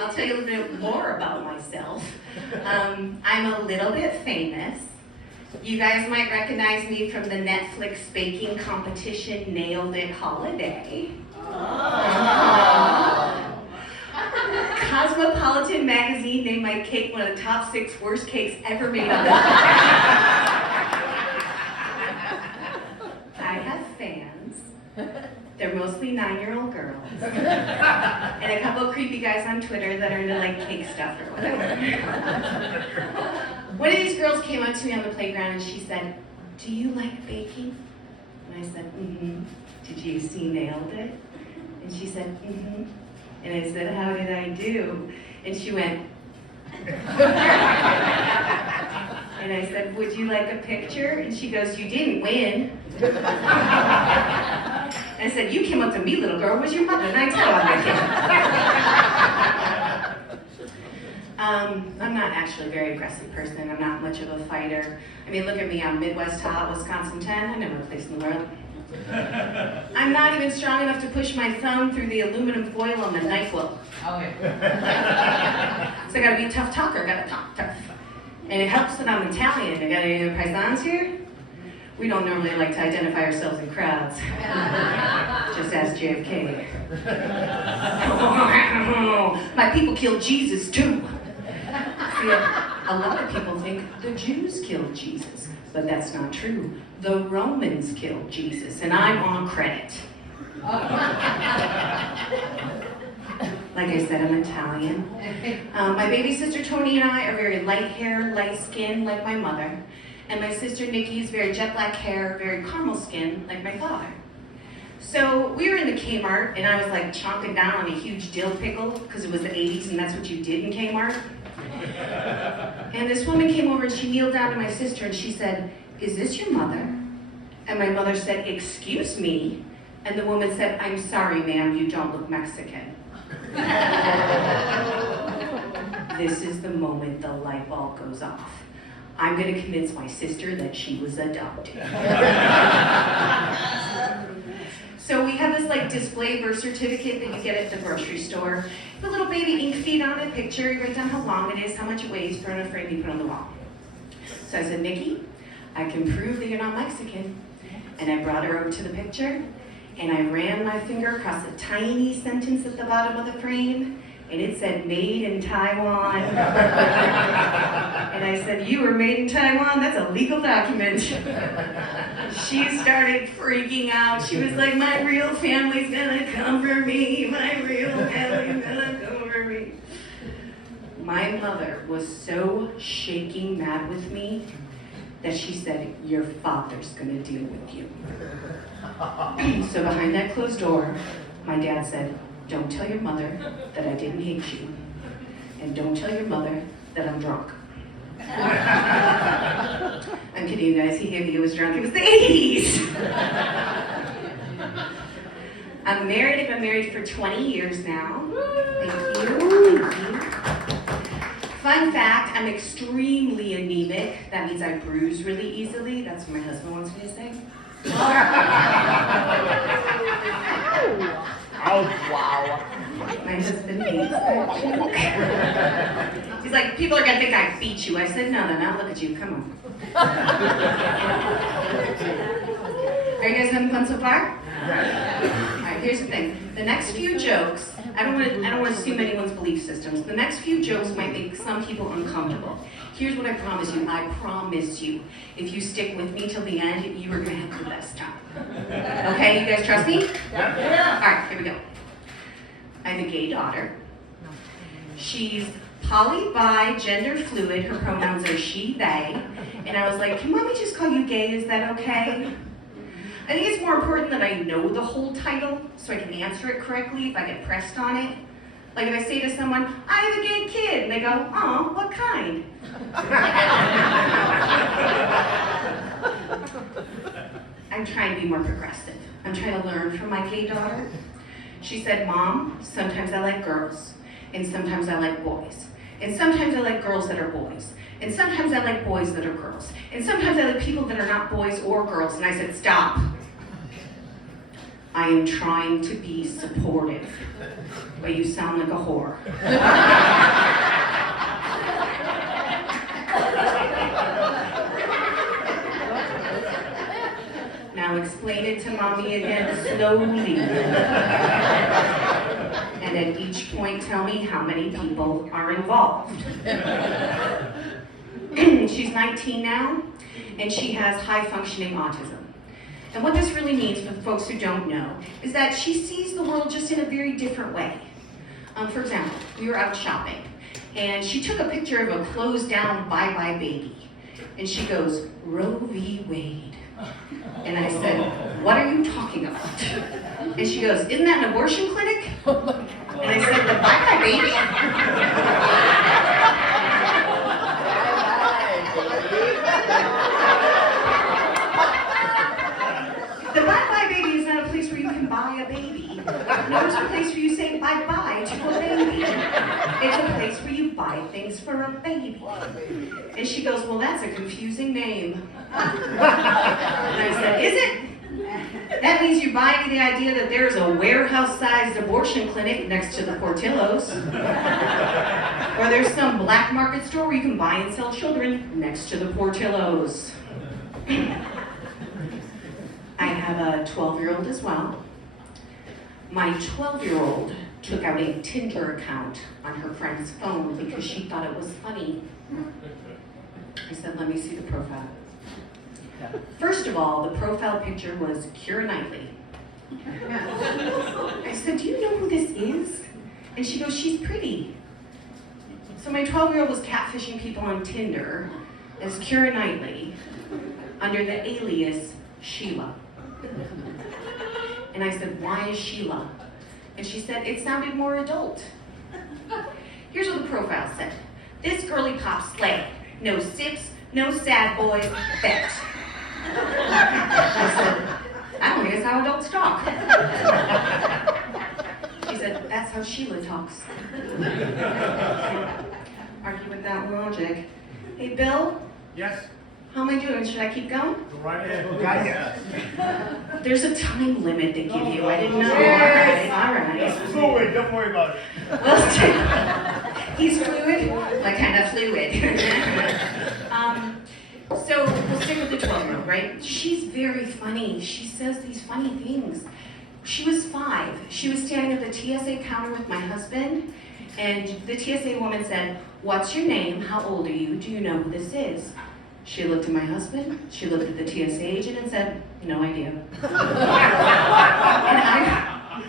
I'll tell you a little bit more about myself. I'm a little bit famous. You guys might recognize me from the Netflix baking competition Nailed It Holiday. Cosmopolitan magazine named my cake one of the top 6 worst cakes ever made on the I have fans. They're mostly 9-year-old girls. And a couple of creepy guys on Twitter that are into like cake stuff or whatever. One of these girls came up to me on the playground and she said, "Do you like baking?" And I said, "Mm-hmm. Did you see Nailed It?" And she said, "Mm-hmm." And I said, "How did I do?" And she went, and I said, "Would you like a picture?" And she goes, "You didn't win." And I said, "You came up to me, little girl. Where's your mother?" And I tell her I'm not actually a very aggressive person. I'm not much of a fighter. I mean, look at me. I'm Midwest hot, Wisconsin 10. I never a place in the world. I'm not even strong enough to push my thumb through the aluminum foil on the knife will. Oh, yeah. So I gotta be a tough talker. Gotta talk tough. And it helps that I'm Italian. I got any paisans here? We don't normally like to identify ourselves in crowds. Just ask JFK. My people killed Jesus too. See, a lot of people think the Jews killed Jesus, but that's not true. The Romans killed Jesus, and I'm on credit. Like I said, I'm Italian. My baby sister Tony and I are very light hair, light skin, like my mother. And my sister Nikki is very jet black hair, very caramel skin, like my father. So we were in the Kmart, and I was like chomping down on a huge dill pickle, because it was the 80s, and that's what you did in Kmart. And this woman came over, and she kneeled down to my sister, and she said, "Is this your mother?" And my mother said, "Excuse me." And the woman said, "I'm sorry, ma'am, you don't look Mexican." This is the moment the light bulb goes off. I'm going to convince my sister that she was adopted. So we have this like display birth certificate that you get at the grocery store. The little baby ink feed on it, picture, you write down how long it is, how much it weighs, put on a frame, you put on the wall. So I said, "Nikki, I can prove that you're not Mexican." And I brought her over to the picture, and I ran my finger across a tiny sentence at the bottom of the frame, and it said, "Made in Taiwan." And I said, "You were made in Taiwan? That's a legal document." She started freaking out. She was like, "My real family's gonna come for me. My real family's gonna come for me." My mother was so shaking mad with me that she said, "Your father's gonna deal with you." So behind that closed door, my dad said, "Don't tell your mother that I didn't hate you. And don't tell your mother that I'm drunk." I'm kidding, you guys. He was drunk. It was the 80s. I'm married. I've been married for 20 years now. Thank you. Fun fact, I'm extremely anemic. That means I bruise really easily. That's what my husband wants me to say. Oh, wow. My husband hates that joke. He's like, "People are gonna think I beat you." I said, "No, look at you, come on." Are you guys having fun so far? Alright, here's the thing. The next few jokes, I don't want to assume anyone's belief systems. The next few jokes might make some people uncomfortable. Here's what I promise you. I promise you, if you stick with me till the end, you are gonna have the best time. Okay, you guys trust me? Yeah. Alright, here we go. I have a gay daughter. She's poly, bi, gender fluid. Her pronouns are she, they. And I was like, "Can mommy just call you gay? Is that okay?" I think it's more important that I know the whole title so I can answer it correctly if I get pressed on it. Like if I say to someone, "I have a gay kid," and they go, "Oh, what kind?" I'm trying to be more progressive. I'm trying to learn from my gay daughter. She said, "Mom, sometimes I like girls, and sometimes I like boys. And sometimes I like girls that are boys. And sometimes I like boys that are girls. And sometimes I like people that are not boys or girls." And I said, "Stop. I am trying to be supportive, but you sound like a whore." it to mommy again slowly. And at each point tell me how many people are involved. She's 19 now, and she has high-functioning autism. And what this really means for the folks who don't know is that she sees the world just in a very different way. For example, we were out shopping, and she took a picture of a closed-down bye-bye baby. And she goes, Roe v. Wade. And I said, what are you talking about? And she goes, isn't that an abortion clinic? And I said, the bye-bye baby? The bye-bye baby is not a place where you can buy a baby. No, it's a place where you say bye-bye to a baby. It's a place where you buy things for a baby. And she goes, well, that's a confusing name. And I said, is it? That means you buy me the idea that there's a warehouse-sized abortion clinic next to the Portillo's. Or there's some black market store where you can buy and sell children next to the Portillo's. I have a 12-year-old as well. My 12-year-old took out a Tinder account on her friend's phone because she thought it was funny. I said, let me see the profile. First of all, the profile picture was Keira Knightley. I said, do you know who this is? And she goes, she's pretty. So my 12-year-old was catfishing people on Tinder as Keira Knightley under the alias Sheila. And I said, why is Sheila? And she said, it sounded more adult. Here's what the profile said. This girly pop slay. No sips, no sad boys, bet. I said, I don't think that's how adults talk. She said, that's how Sheila talks. Argue with that logic. Hey, Bill? Yes? How am I doing? Should I keep going? Go right ahead. Yes. There's a time limit they give you. I didn't know. Yes. All right. It's fluid, don't worry about it. Well, he's fluid? Like kind of fluid. So we'll stick with the 12-year-old, right? She's very funny. She says these funny things. She was 5. She was standing at the TSA counter with my husband, and the TSA woman said, what's your name? How old are you? Do you know who this is? She looked at my husband, she looked at the TSA agent and said, no idea. And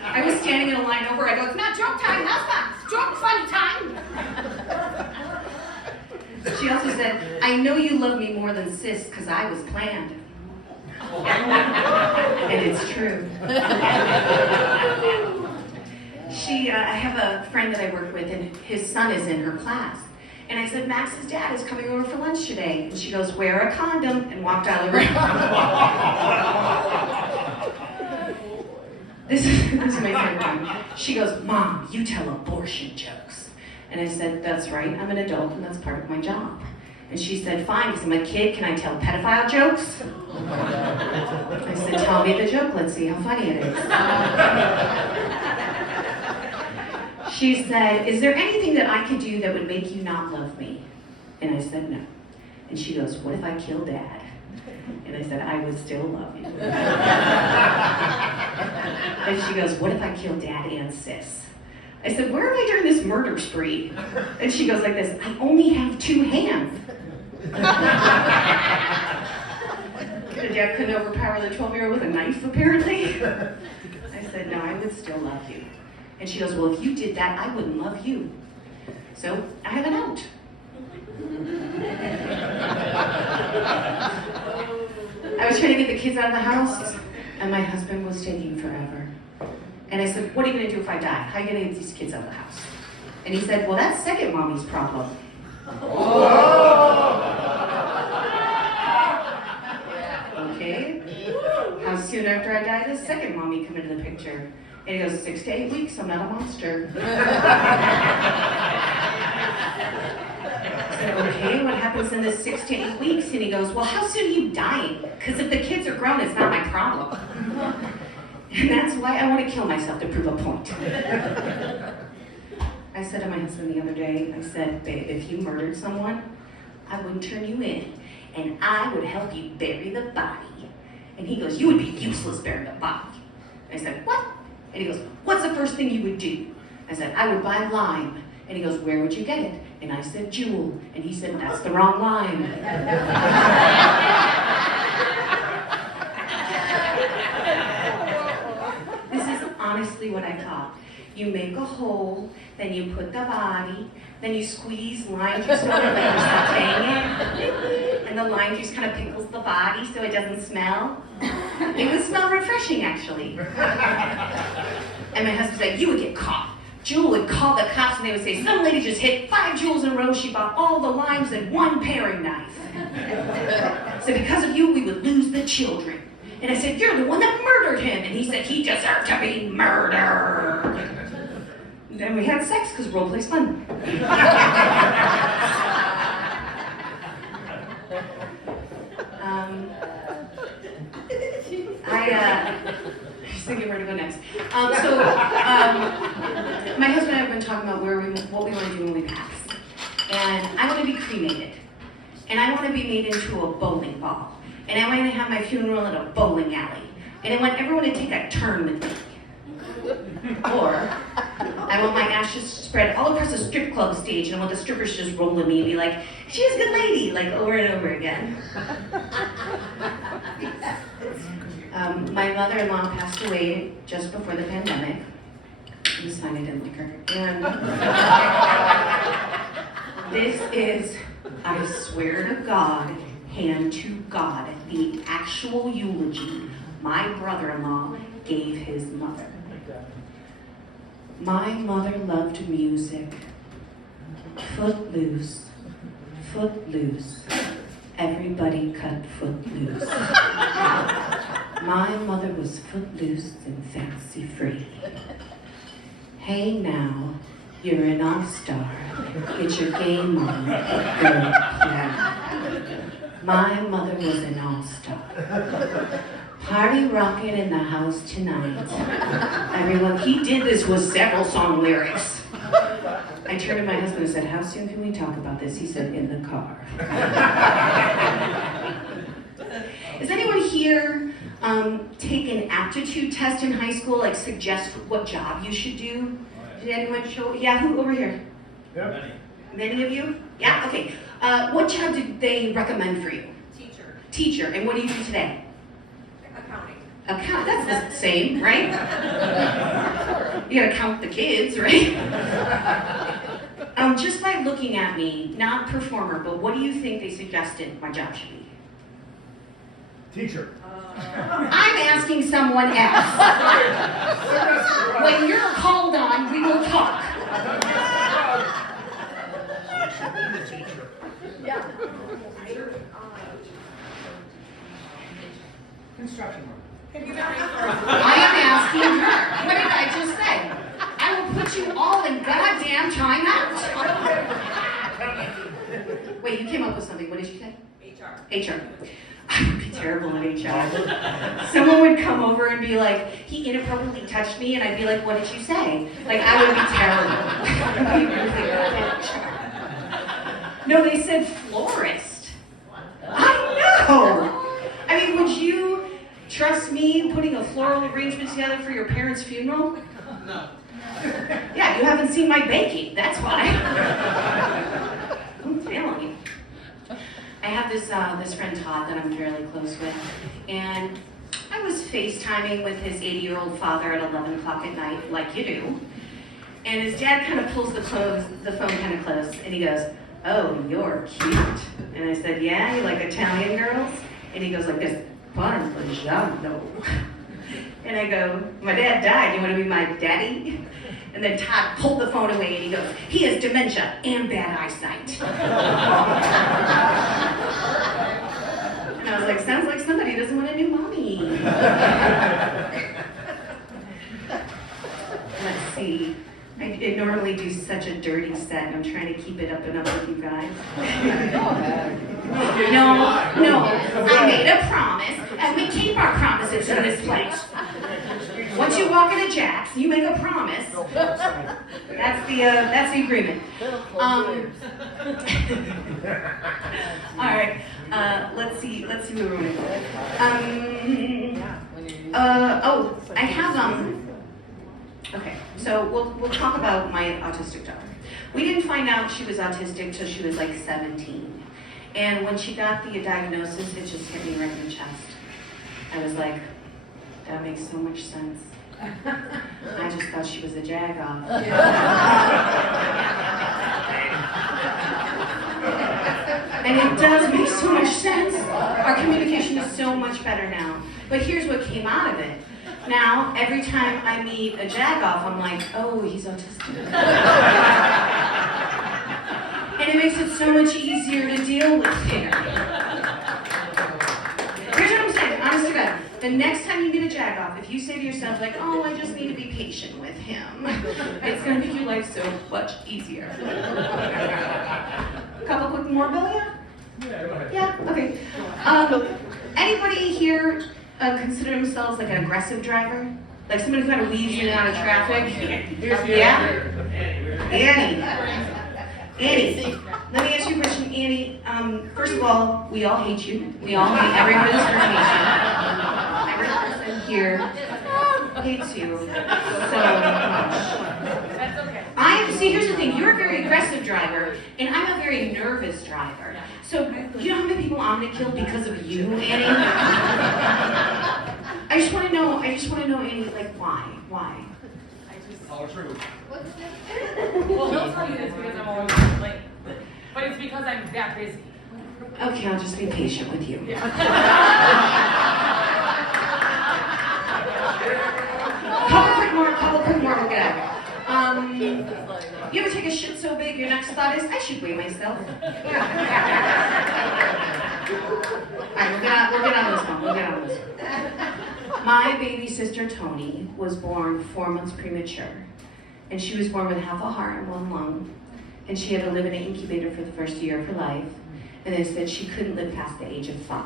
I was standing in a line over, I go, it's not joke time, that's not, it's joke funny time. She also said, I know you love me more than sis, because I was planned. And it's true. I have a friend that I work with, and his son is in her class. And I said, Max's dad is coming over for lunch today. And she goes, wear a condom, and walked out of the room. This is my favorite one. She goes, Mom, you tell abortion jokes. And I said, that's right, I'm an adult, and that's part of my job. And she said, fine, because I'm a kid, can I tell pedophile jokes? I said, tell me the joke, let's see how funny it is. She said, is there anything that I could do that would make you not love me? And I said, no. And she goes, what if I kill Dad? And I said, I would still love you. And she goes, what if I kill Dad and sis? I said, where am I during this murder spree? And she goes like this, I only have 2 hands. The dad couldn't overpower the 12-year-old with a knife, apparently. I said, no, I would still love you. And she goes, well, if you did that, I wouldn't love you. So I have an out. I was trying to get the kids out of the house, and my husband was taking forever. And I said, what are you going to do if I die? How are you going to get these kids out of the house? And he said, well, that's second mommy's problem. Okay. How soon after I died does second mommy come into the picture? And he goes, 6 to 8 weeks, I'm not a monster. I said, okay, what happens in this 6 to 8 weeks? And he goes, well, how soon are you dying? Because if the kids are grown, it's not my problem. And that's why I want to kill myself to prove a point. I said to my husband the other day, I said, babe, if you murdered someone, I wouldn't turn you in, and I would help you bury the body. And he goes, you would be useless bearing a body. I said, what? And he goes, what's the first thing you would do? I said, I would buy lime. And he goes, where would you get it? And I said, Jewel. And he said, that's the wrong lime. This is honestly what I thought. You make a hole, then you put the body, then you squeeze lime juice over it like you're sauteing it, and the lime juice kind of pickles the body so it doesn't smell. It would smell refreshing, actually. And my husband said, you would get caught. Jewel would call the cops and they would say, some lady just hit 5 jewels in a row, she bought all the limes and 1 paring knife. So because of you, we would lose the children. And I said, you're the one that murdered him. And he said, he deserved to be murdered. Then we had sex because role play's fun. I was thinking where to go next. My husband and I have been talking about what we want to do when we pass. And I want to be cremated. And I want to be made into a bowling ball. And I want to have my funeral at a bowling alley. And I want everyone to take a turn with me. Or I want my ashes spread all across the strip club stage, and I want the strippers to just roll at me and be like, she's a good lady, like over and over again. My mother-in-law passed away just before the pandemic. It was fine, I didn't like her. And this is, I swear to God, hand to God, the actual eulogy my brother-in-law gave his mother. My mother loved music. Footloose, footloose. Everybody cut footloose. My mother was footloose and fancy free. Hey now, you're an all-star. Get your game on, girl, play. My mother was an all-star. Party rockin' in the house tonight. Everyone, he did this with several song lyrics. I turned to my husband and said, how soon can we talk about this? He said, in the car. Is anyone here take an aptitude test in high school, like suggest what job you should do? Did anyone show? Yeah, who over here? Yep. Many of you? Yeah, okay. What job did they recommend for you? Teacher. Teacher, and what do you do today? Accounting. That's the same, right? You gotta count the kids, right? Just by looking at me, not performer, but what do you think they suggested my job should be? Teacher. I'm asking someone else. When you're called on, we will talk. Teacher. Yeah. Construction work. I am asking her. What did I just say? I will put you all in goddamn timeout. Wait, you came up with something. What did you say? HR. I would be terrible at HR. Someone would come over and be like, he inappropriately touched me, and I'd be like, what did you say? Like, I would be terrible. I'd be really bad at HR. No, they said florist. I know. I mean, would you trust me putting a floral arrangement together for your parents' funeral? No. Yeah, you haven't seen my baking, that's why. I'm telling you. I have this friend Todd that I'm fairly close with, and I was FaceTiming with his 80-year-old father at 11 o'clock at night, like you do, and his dad kind of pulls the phone kind of close, and he goes, oh, you're cute. And I said, yeah, you like Italian girls? And he goes like this, Parmigiano. And I go, my dad died, you want to be my daddy? And then Todd pulled the phone away and he goes, he has dementia and bad eyesight. And I was like, sounds like somebody doesn't want a new mommy. Let's see. I normally do such a dirty set. I'm trying to keep it up and up with you guys. No, I made a promise, and we keep our promises in this place. Once you walk into Jack's, you make a promise. That's the agreement. All right. Let's see where we're going. Oh, I have Okay, so we'll talk about my autistic daughter. We didn't find out she was autistic till she was like 17, and when she got the diagnosis, it just hit me right in the chest. I was like, that makes so much sense. I just thought she was a jag-off. And it does make so much sense. Our communication is so much better now. But here's what came out of it. Now, every time I meet a jag-off, I'm like, oh, he's autistic. And it makes it so much easier to deal with here. Here's what I'm saying, honest to God. The next time you meet a jag-off, if you say to yourself, like, oh, I just need to be patient with him, it's going to make your life so much easier. Couple quick more, Bill, yeah? Yeah, okay. Anybody here consider themselves like an aggressive driver? Like somebody who kind of weaves in and out of traffic? Yeah? Annie, let me ask you a question, Annie. First of all, we all hate you. We all hate everyone who's hate you. Every person here hates you so much. That's okay. See, here's the thing. You're a very aggressive driver, and I'm a very nervous driver. So, you know how many people I'm gonna kill because of you, Annie? I just want to know, Annie, like, why? All true. Well, he'll tell you this because I'm always late. But it's because I'm that busy. Okay, I'll just be patient with you. Couple quick more, we'll get out of here. You ever take a shit so big your next thought is, I should weigh myself? Alright, we'll get on this one. My baby sister Tony was born 4 months premature. And she was born with half a heart and 1 lung. And she had to live in an incubator for the first year of her life. And they said she couldn't live past the age of 5.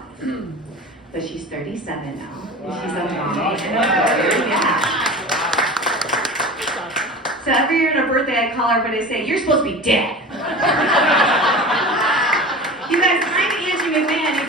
But she's 37 now. And she's a mom. Yeah. So every year on her birthday, I call her, but I say, you're supposed to be dead.